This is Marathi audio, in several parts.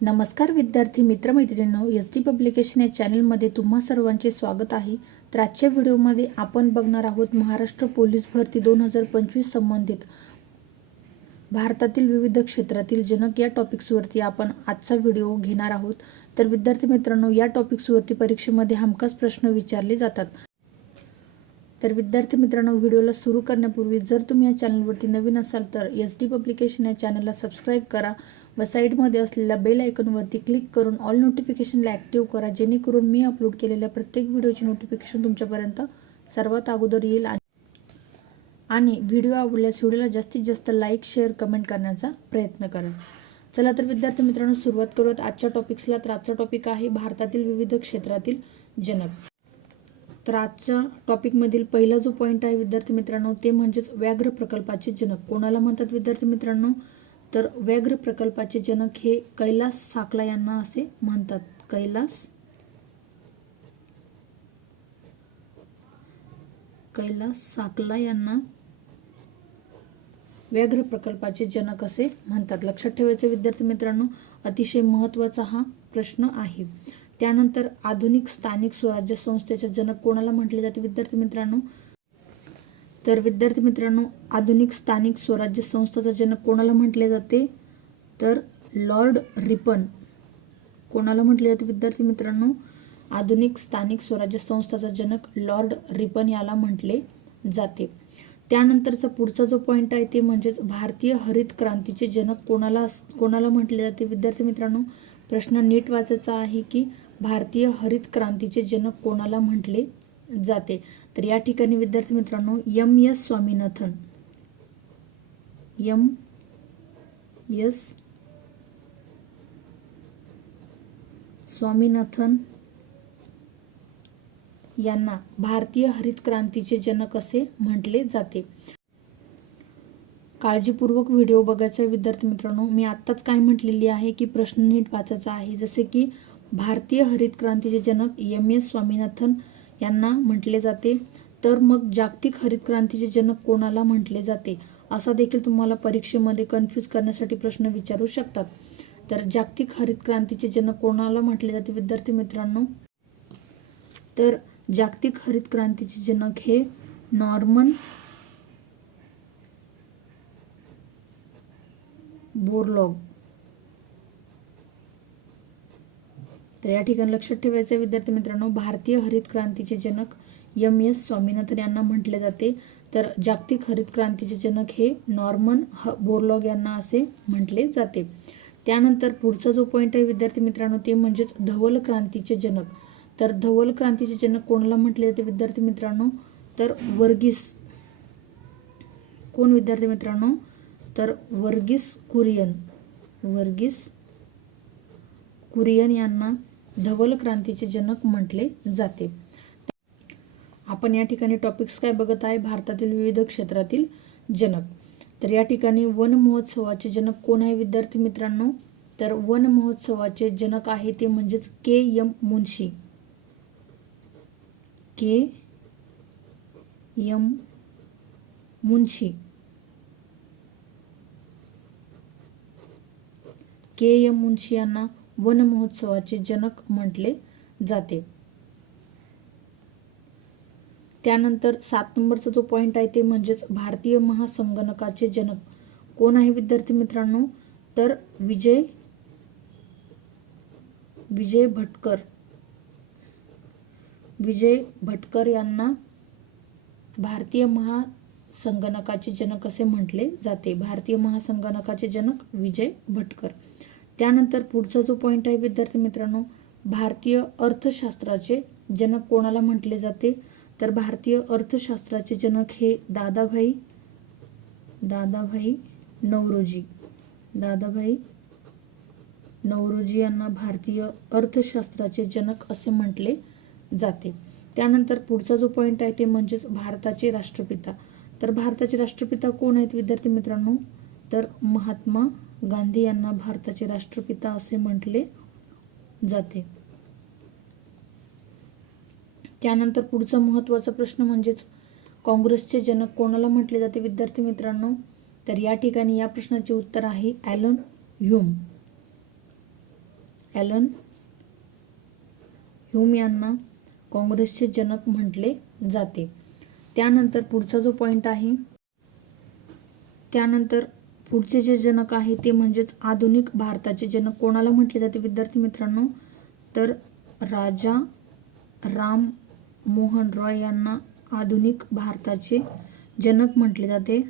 नमस्कार विद्यार्थी मित्रमैत्रिणींनो, एस डी पब्लिकेशन या चॅनलमध्ये तुम्हा सर्वांचे स्वागत आहे. तर आजच्या व्हिडिओमध्ये आपण बघणार आहोत महाराष्ट्र पोलीस भरती 2025 संबंधित भारतातील विविध क्षेत्रातील जनक या टॉपिक्सवरती आपण आजचा व्हिडिओ घेणार आहोत. तर विद्यार्थी मित्रांनो, या टॉपिक्सवरती परीक्षेमध्ये हमखास प्रश्न विचारले जातात. तर विद्यार्थी मित्रांनो, व्हिडिओला सुरू करण्यापूर्वी जर तुम्ही या चॅनलवरती नवीन असाल तर एस डी पब्लिकेशन या चॅनलला सबस्क्राईब करा व साईडमध्ये असलेल्या बेल आयकॉनवरती क्लिक करून ऑल नोटिफिकेशनला ॲक्टिव्ह करा, जेणेकरून मी अपलोड केलेल्या प्रत्येक व्हिडिओची नोटिफिकेशन तुमच्यापर्यंत सर्वात अगोदर येईल. आणि व्हिडिओ आवडल्यास व्हिडिओला जास्तीत जास्त लाईक, शेअर, कमेंट करण्याचा प्रयत्न करा. चला तर विद्यार्थी मित्रांनो, सुरुवात करूयात आजच्या टॉपिक्सला. तर आजचा टॉपिक आहे भारतातील विविध क्षेत्रातील जनक. तर आजच्या टॉपिकमधील पहिला जो पॉईंट आहे विद्यार्थी मित्रांनो, ते म्हणजेच व्याघ्र प्रकल्पाचे जनक. कोणाला म्हणतात विद्यार्थी मित्रांनो? तर व्याघ्र प्रकल्पाचे जनक हे कैलास साकला यांना असे म्हणतात. कैलास साकला यांना व्याघ्र प्रकल्पाचे जनक असे म्हणतात. लक्षात ठेवायचे विद्यार्थी मित्रांनो, अतिशय महत्त्वाचा हा प्रश्न आहे. त्यानंतर आधुनिक स्थानिक स्वराज्य संस्थेचे जनक कोणाला म्हटले जाते विद्यार्थी मित्रांनो? तर विद्यार्थी मित्रांनो, आधुनिक स्थानिक स्वराज्य संस्थेचा जनक कोणाला म्हटले जाते? तर लॉर्ड रिपन. कोणाला म्हटले जाते विद्यार्थी मित्रांनो? आधुनिक स्थानिक स्वराज्य संस्थेचा जनक लॉर्ड रिपन याला म्हटले जाते. त्यानंतरचा पुढचा जो पॉईंट आहे ते म्हणजेच भारतीय हरित क्रांतीचे जनक कोणाला म्हटले जाते विद्यार्थी मित्रांनो? प्रश्न नीट वाचायचा आहे की भारतीय हरित क्रांतीचे जनक कोणाला म्हटले जाते. तर या ठिकाणी विद्यार्थी मित्रांनो, एम.एस. स्वामीनाथन. एम.एस. स्वामीनाथन यांना भारतीय हरित क्रांतीचे जनक असे म्हटले जाते. काळजीपूर्वक व्हिडिओ बघायचा आहे विद्यार्थी मित्रांनो. मी आत्ताच काय म्हटलेली आहे की प्रश्न नीट वाचायचा आहे. जसे की भारतीय हरित क्रांतीचे जनक एम.एस. स्वामीनाथन यांना म्हटले जाते. तर मग जागतिक हरित क्रांतीचे जनक कोणाला म्हटले जाते, असा देखील तुम्हाला परीक्षेमध्ये कन्फ्यूज करण्यासाठी प्रश्न विचारू शकतात. तर जागतिक हरित क्रांतीचे जनक कोणाला म्हटले जाते विद्यार्थी मित्रांनो? तर जागतिक हरित क्रांतीचे जनक हे नॉर्मन बोरलॉग. तर या ठिकाणी लक्षात ठेवायचे विद्यार्थी मित्रांनो, भारतीय हरित क्रांतीचे जनक एम.एस. स्वामीनाथन यांना म्हटले जाते. तर जागतिक हरित क्रांतीचे जनक हे नॉर्मन बोरलॉग यांना असे म्हटले जाते. त्यानंतर पुढचा जो पॉईंट आहे विद्यार्थी मित्रांनो, ते म्हणजेच धवल क्रांतीचे जनक. तर धवल क्रांतीचे जनक कोणाला म्हटले जाते विद्यार्थी मित्रांनो? तर वर्गीस. कोण विद्यार्थी मित्रांनो? तर वर्गीस कुरियन यांना धवल क्रांतीचे जनक म्हटले जाते. आपण या ठिकाणी टॉपिक्स काय बघत आहे? भारतातील विविध क्षेत्रातील जनक. तर या ठिकाणी वन महोत्सवाचे जनक कोण आहे विद्यार्थी मित्रांनो? तर वन महोत्सवाचे जनक आहे ते म्हणजेच के.एम. मुन्शी. के.एम. मुन्शी. के.एम. मुन्शी यांना वन महोत्सवाचे जनक म्हटले जाते. त्यानंतर 7 नंबरचा जो पॉईंट आहे ते म्हणजेच भारतीय महासंगणकाचे जनक कोण आहे विद्यार्थी मित्रांनो? तर विजय भटकर यांना भारतीय महासंगणकाचे जनक असे म्हटले जाते. भारतीय महासंगणकाचे जनक विजय भटकर. त्यानंतर पुढचा जो पॉईंट आहे विद्यार्थी मित्रांनो, भारतीय अर्थशास्त्राचे जनक कोणाला म्हटले जाते? तर भारतीय अर्थशास्त्राचे जनक हे दादाभाई नौरोजी यांना भारतीय अर्थशास्त्राचे जनक असे म्हटले जाते. त्यानंतर पुढचा जो पॉईंट आहे ते म्हणजेच भारताचे राष्ट्रपिता. तर भारताचे राष्ट्रपिता कोण आहेत विद्यार्थी मित्रांनो? तर महात्मा गांधी यांना भारताचे राष्ट्रपिता असे म्हटले जाते. त्यानंतर पुढचा महत्त्वाचा प्रश्न म्हणजेच काँग्रेसचे जनक कोणाला म्हटले जाते विद्यार्थी मित्रांनो? तर या ठिकाणी या प्रश्नाचे उत्तर आहे ॲलन ह्यूम. ॲलन ह्यूम यांना काँग्रेसचे जनक म्हटले जाते. त्यानंतर पुढचा जो पॉईंट आहे, त्यानंतर पुढचे जे जनक आहे ते म्हणजेच आधुनिक भारताचे जनक कोणाला म्हटले जाते विद्यार्थी मित्रांनो, तर राजा राम मोहन रॉय यांना आधुनिक भारताचे जनक म्हटले जाते.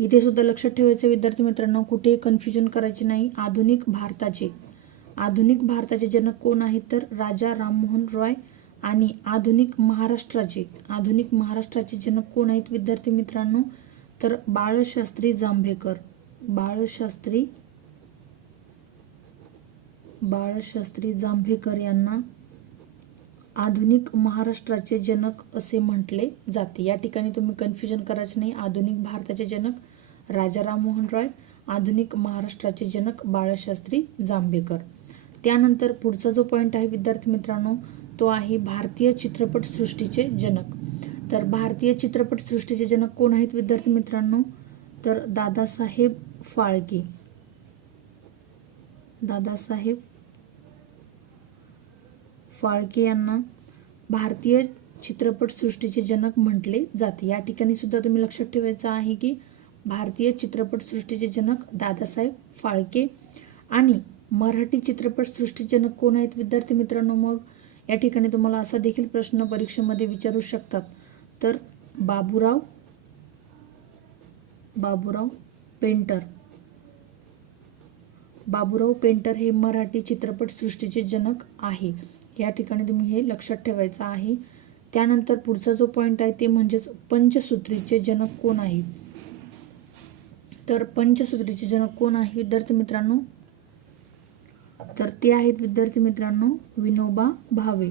इथे सुद्धा लक्षात ठेवायचं विद्यार्थी मित्रांनो, कुठेही कन्फ्युजन करायचे नाही. आधुनिक भारताचे जनक कोण आहेत, तर राजा राममोहन रॉय. आणि आधुनिक महाराष्ट्राचे जनक कोण आहेत विद्यार्थी मित्रांनो, तर बाळशास्त्री जांभेकर. बाळशास्त्री जांभेकर यांना आधुनिक महाराष्ट्राचे जनक असे म्हटले जाते. या ठिकाणी तुम्ही कन्फ्युजन करायचे नाही. आधुनिक भारताचे जनक राजा राममोहन रॉय, आधुनिक महाराष्ट्राचे जनक बाळशास्त्री जांभेकर. त्यानंतर पुढचा जो पॉईंट आहे विद्यार्थी मित्रांनो, तो आहे भारतीय चित्रपट सृष्टीचे जनक. तर भारतीय चित्रपट सृष्टीचे जनक कोण आहेत विद्यार्थी मित्रांनो, तर दादासाहेब फाळके. दादासाहेब फाळके यांना भारतीय चित्रपट सृष्टीचे जनक म्हटले जाते. या ठिकाणी सुद्धा तुम्ही लक्षात ठेवायचं आहे की भारतीय चित्रपट सृष्टीचे जनक दादासाहेब फाळके. आणि मराठी चित्रपट सृष्टीचे जनक कोण आहेत विद्यार्थी मित्रांनो, मग या ठिकाणी तुम्हाला असा देखील प्रश्न परीक्षेमध्ये विचारू शकतात, तर बाबूराव पेंटर. बाबूराव पेंटर हे मराठी चित्रपट सृष्टीचे जनक आहे. या ठिकाणी तुम्ही हे लक्षात ठेवायचं आहे. त्यानंतर पुढचा जो पॉईंट आहे ते म्हणजेच पंचसूत्रीचे जनक कोण आहे, तर पंचसूत्रीचे जनक कोण आहे विद्यार्थी मित्रांनो, तर ते आहेत विद्यार्थी मित्रांनो विनोबा भावे.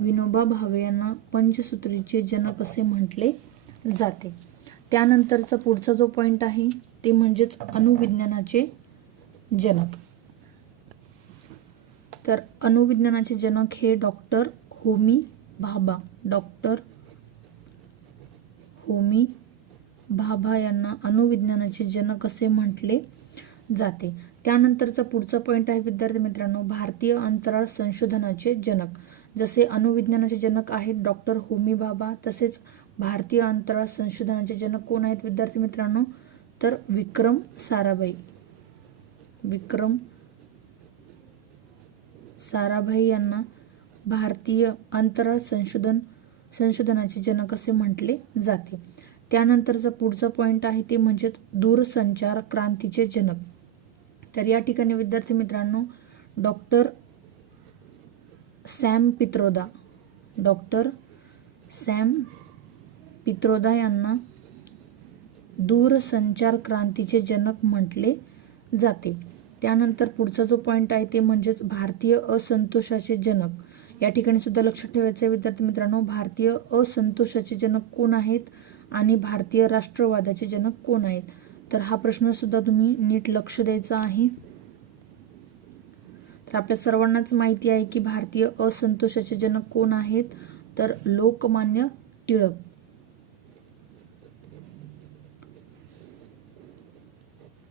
विनोबा भावे यांना पंचसूत्रीचे जनक असे म्हटले जाते. त्यानंतरचा पुढचा जो पॉईंट आहे ते म्हणजेच अणुविज्ञानाचे जनक. तर अणुविज्ञानाचे जनक हे डॉक्टर होमी भाभा. डॉक्टर होमी भाभा यांना अणुविज्ञानाचे जनक असे म्हटले जाते. त्यानंतरचा पुढचा पॉईंट आहे विद्यार्थी मित्रांनो भारतीय अंतराळ संशोधनाचे जनक. जसे अणुविज्ञानाचे जनक आहेत डॉक्टर होमी भाभा, तसेच भारतीय अंतराळ संशोधनाचे जनक कोण आहेत विद्यार्थी मित्रांनो, तर विक्रम साराभाई. विक्रम साराभाई यांना भारतीय अंतराळ संशोधनाचे जनक असे म्हटले जाते. त्यानंतरचा पुढचा पॉईंट आहे ते म्हणजेच दूरसंचार क्रांतीचे जनक. तर या ठिकाणी विद्यार्थी मित्रांनो doctor Sam Pitroda. Doctor Sam Pitroda यांना दूरसंचार क्रांतीचे जनक म्हटले जाते. त्यानंतर पुढचा जो पॉईंट आहे ते म्हणजेच भारतीय असंतोषाचे जनक. या ठिकाणी सुद्धा लक्षात ठेवायचं आहे विद्यार्थी मित्रांनो भारतीय असंतोषाचे जनक कोण आहेत आणि भारतीय राष्ट्रवादाचे जनक कोण आहेत. तर हा प्रश्न सुद्धा तुम्ही नीट लक्ष द्यायचं आहे. तर आपल्या सर्वांनाच माहिती आहे की भारतीय असंतोषाचे जनक कोण आहेत, तर लोकमान्य टिळक.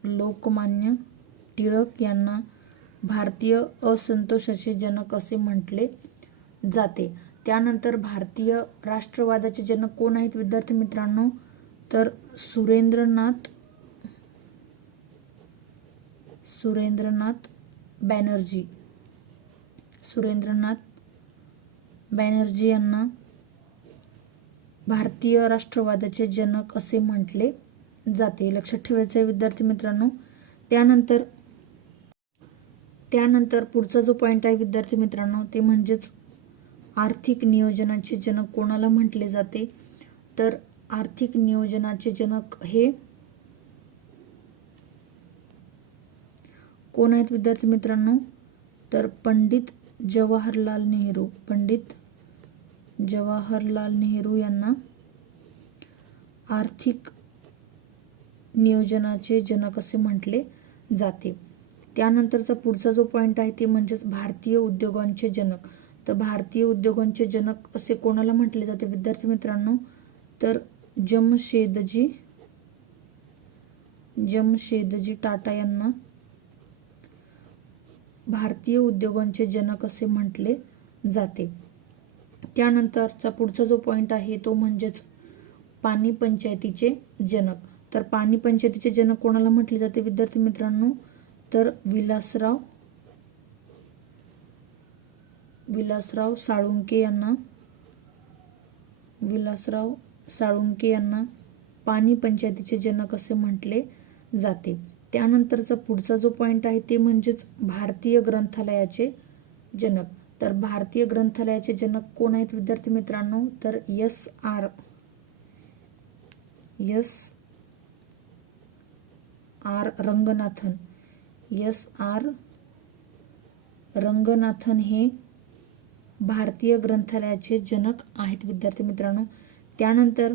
लोकमान्य टिळक यांना भारतीय असंतोषाचे जनक असे म्हटले जाते. त्यानंतर भारतीय राष्ट्रवादाचे जनक कोण आहेत विद्यार्थी मित्रांनो, तर सुरेंद्रनाथ बॅनर्जी. सुरेंद्रनाथ बॅनर्जी यांना भारतीय राष्ट्रवादाचे जनक असे म्हटले जाते. लक्षात ठेवायचे आहे विद्यार्थी मित्रांनो. त्यानंतर पुढचा जो पॉईंट आहे विद्यार्थी मित्रांनो ते म्हणजेच आर्थिक नियोजनाचे जनक कोणाला म्हटले जाते, तर आर्थिक नियोजनाचे जनक हे कोण आहेत विद्यार्थी मित्रांनो, तर पंडित जवाहरलाल नेहरू. पंडित जवाहरलाल नेहरू यांना आर्थिक नियोजनाचे जनक असे म्हटले जाते. त्यानंतरचा पुढचा जो पॉईंट आहे ते म्हणजेच भारतीय उद्योगांचे जनक. तर भारतीय उद्योगांचे जनक असे कोणाला म्हटले जाते विद्यार्थी मित्रांनो, तर जमशेदजी जमशेदजी टाटा यांना भारतीय उद्योगांचे जनक असे म्हटले जाते. त्यानंतरचा पुढचा जो पॉईंट आहे तो म्हणजेच पाणी पंचायतीचे जनक. तर पाणी पंचायतीचे जनक कोणाला म्हटले जाते विद्यार्थी मित्रांनो? तर विलासराव साळुंके यांना पाणी पंचायतीचे जनक असे म्हटले जाते. त्यानंतरचा पुढचा जो पॉईंट आहे ते म्हणजेच भारतीय ग्रंथालयाचे जनक. तर भारतीय ग्रंथालयाचे जनक कोण आहेत विद्यार्थी मित्रांनो? तर एस आर रंगनाथन हे भारतीय ग्रंथालयाचे जनक आहेत विद्यार्थी मित्रांनो. त्यानंतर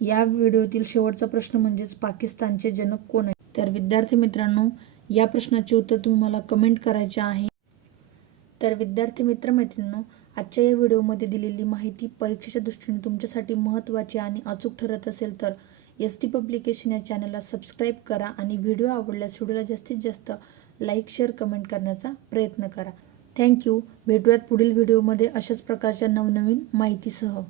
या व्हिडिओतील शेवटचा प्रश्न म्हणजेच पाकिस्तानचे जनक कोण आहेत? तर विद्यार्थी मित्रांनो या प्रश्नाचे उत्तर तुम्हाला कमेंट करायचे आहे. तर विद्यार्थी मित्रमैत्रिणींनो, आजच्या या व्हिडिओमध्ये दिलेली माहिती परीक्षेच्या दृष्टीने तुमच्यासाठी महत्त्वाची आणि अचूक ठरत असेल तर ST पब्लिकेशन या चॅनलला सबस्क्राईब करा आणि व्हिडिओ आवडल्यास व्हिडिओला जास्तीत जास्त लाईक, शेअर, कमेंट करण्याचा प्रयत्न करा. थँक्यू. भेटूयात पुढील व्हिडिओमध्ये अशाच प्रकारच्या नवनवीन माहितीसह.